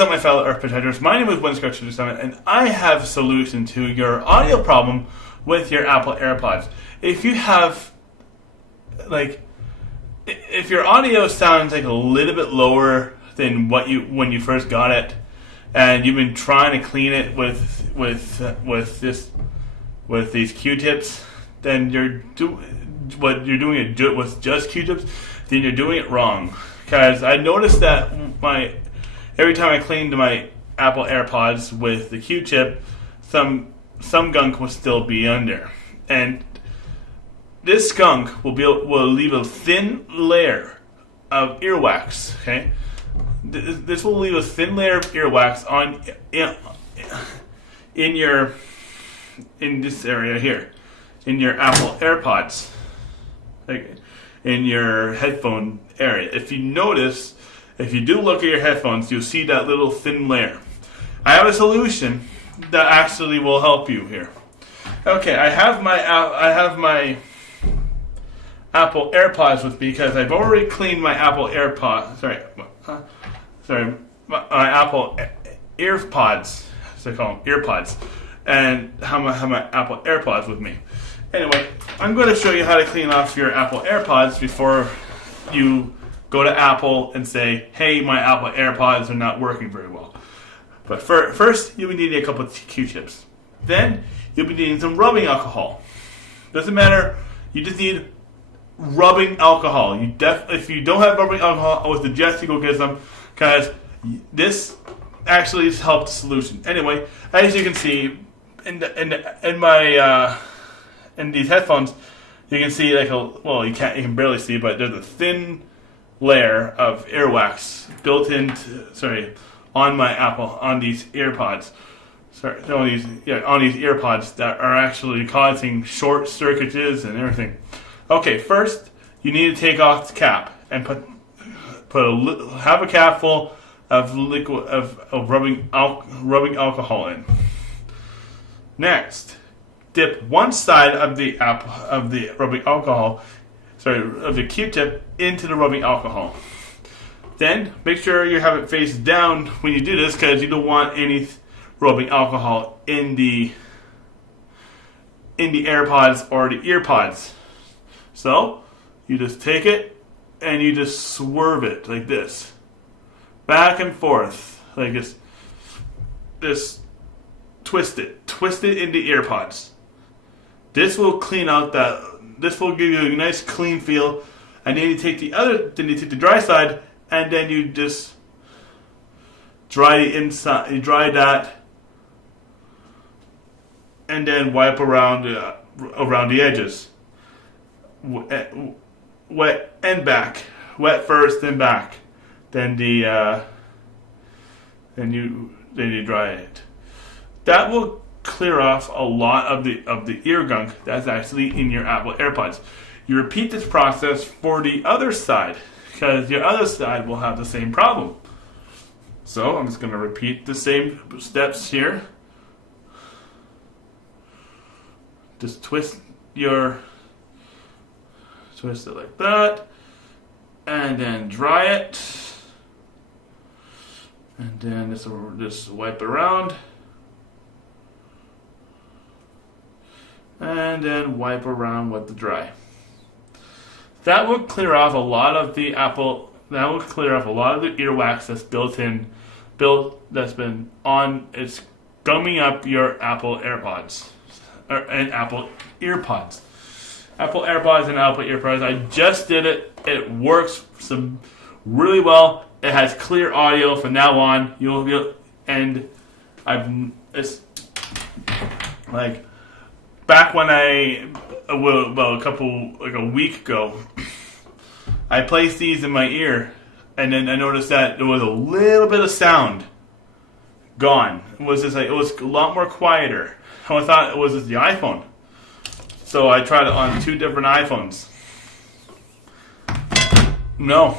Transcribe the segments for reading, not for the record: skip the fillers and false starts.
up, my fellow Earth Protectors? My name is Summit, and I have a solution to your audio problem with your Apple AirPods. If you have, like, if your audio sounds like a little bit lower than when you first got it, and you've been trying to clean it with these Q-tips, then what you're doing it with just Q-tips, then you're doing it wrong. Because I noticed that every time I cleaned my Apple AirPods with the Q-tip, some gunk will still be under, and this gunk will leave a thin layer of earwax. Okay, this will leave a thin layer of earwax in this area here, in your Apple AirPods, like in your headphone area. If you notice, if you do look at your headphones, you'll see that little thin layer. I have a solution that actually will help you here. Okay, I have my Apple AirPods with me because I've already cleaned my Apple AirPods. My Apple earpods. So I call them earpods, and have my Apple AirPods with me. Anyway, I'm going to show you how to clean off your Apple AirPods before you go to Apple and say, "Hey, my Apple AirPods are not working very well." But first, you'll be needing a couple of Q-tips. Then, you'll be needing some rubbing alcohol. Doesn't matter. You just need rubbing alcohol. If you don't have rubbing alcohol, I would suggest you go get some, because this actually has helped the solution. Anyway, as you can see in these headphones, you can see you can barely see, but there's a thin layer of earwax built on these AirPods. On these AirPods that are actually causing short circuits and everything. Okay, first you need to take off the cap and have a cap full of liquid of rubbing alcohol in. Next, dip one side of the rubbing alcohol, of the Q-tip into the rubbing alcohol. Then make sure you have it face down when you do this, because you don't want any rubbing alcohol in the AirPods or the earpods. So you just take it and you just swerve it like this, back and forth like this. Just twist it in the earpods. This will clean out that. This will give you a nice clean feel. And then you take the dry side, and then you just dry the inside. You dry that, and then wipe around the edges. Wet and back. Wet first, then back. Then you dry it. That will clear off a lot of the ear gunk that's actually in your Apple AirPods. You repeat this process for the other side, because your other side will have the same problem. So I'm just going to repeat the same steps here. Just twist it like that, and then dry it, and then just wipe around, and then wipe around with the dry. That will clear off a lot of the earwax that's been on. It's gumming up your Apple AirPods and Apple earpods. Apple AirPods and Apple earpods. I just did it. It works really well. It has clear audio from now on. It's like back when a week ago, I placed these in my ear, and then I noticed that there was a little bit of sound gone. It was a lot more quieter. I thought it was just the iPhone. So I tried it on 2 different iPhones. No.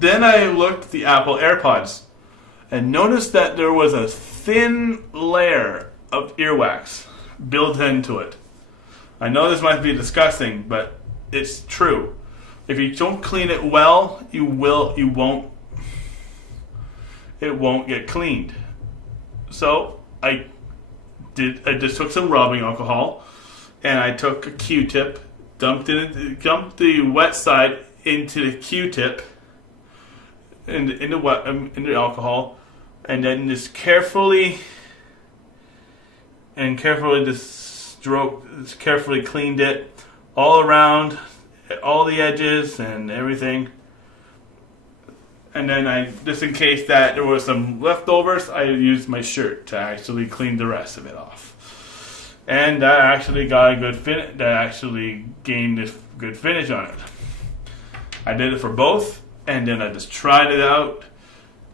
Then I looked at the Apple AirPods and noticed that there was a thin layer of earwax built into it. I know this might be disgusting, but it's true. If you don't clean it well, you won't it won't get cleaned. So I just took some rubbing alcohol, and I took a Q-tip, dumped the wet side into the Q-tip, into the alcohol, and then just carefully cleaned it all around, all the edges and everything. And then just in case that there was some leftovers, I used my shirt to actually clean the rest of it off. And that actually got a good finish. That actually gained a good finish on it. I did it for both, and then I just tried it out.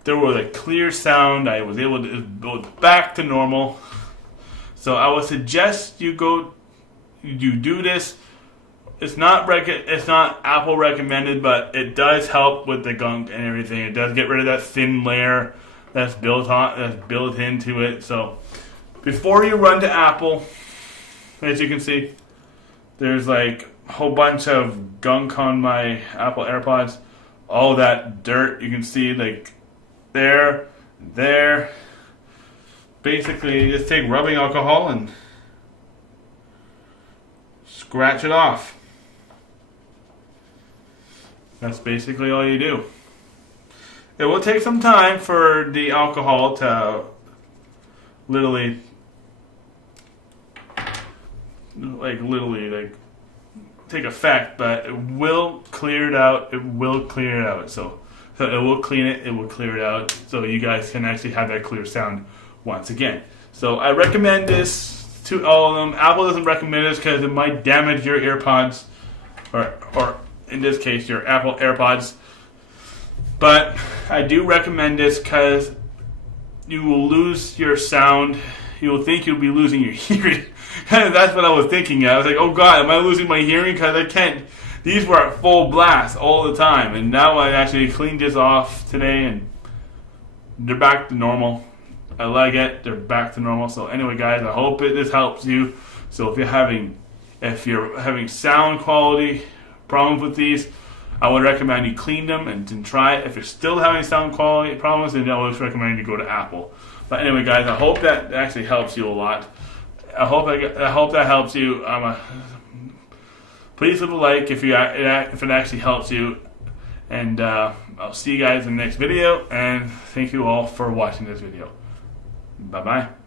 There was a clear sound. I was able to go back to normal. So I would suggest you do this. It's not Apple recommended, but it does help with the gunk and everything. It does get rid of that thin layer that's built into it. So before you run to Apple, as you can see, there's like a whole bunch of gunk on my Apple AirPods. All that dirt you can see, like there. Basically, just take rubbing alcohol and scratch it off. That's basically all you do. It will take some time for the alcohol to literally take effect, but it will clear it out. So it will clean it. It will clear it out. So you guys can actually have that clear sound once again. So I recommend this to all of them. Apple doesn't recommend this because it might damage your earpods, or in this case, your Apple AirPods. But I do recommend this because you will lose your sound. You will think you'll be losing your hearing. That's what I was thinking. I was like, oh God, am I losing my hearing? Because I can't. These were at full blast all the time. And now I actually cleaned this off today, and they're back to normal. I like it. They're back to normal. So anyway, guys, I hope this helps you. So if you're having sound quality problems with these, I would recommend you clean them and try it. If you're still having sound quality problems, then I would recommend you go to Apple. But anyway, guys, I hope that actually helps you a lot. I hope that helps you. Please leave a like if it actually helps you. And I'll see you guys in the next video. And thank you all for watching this video. Bye bye.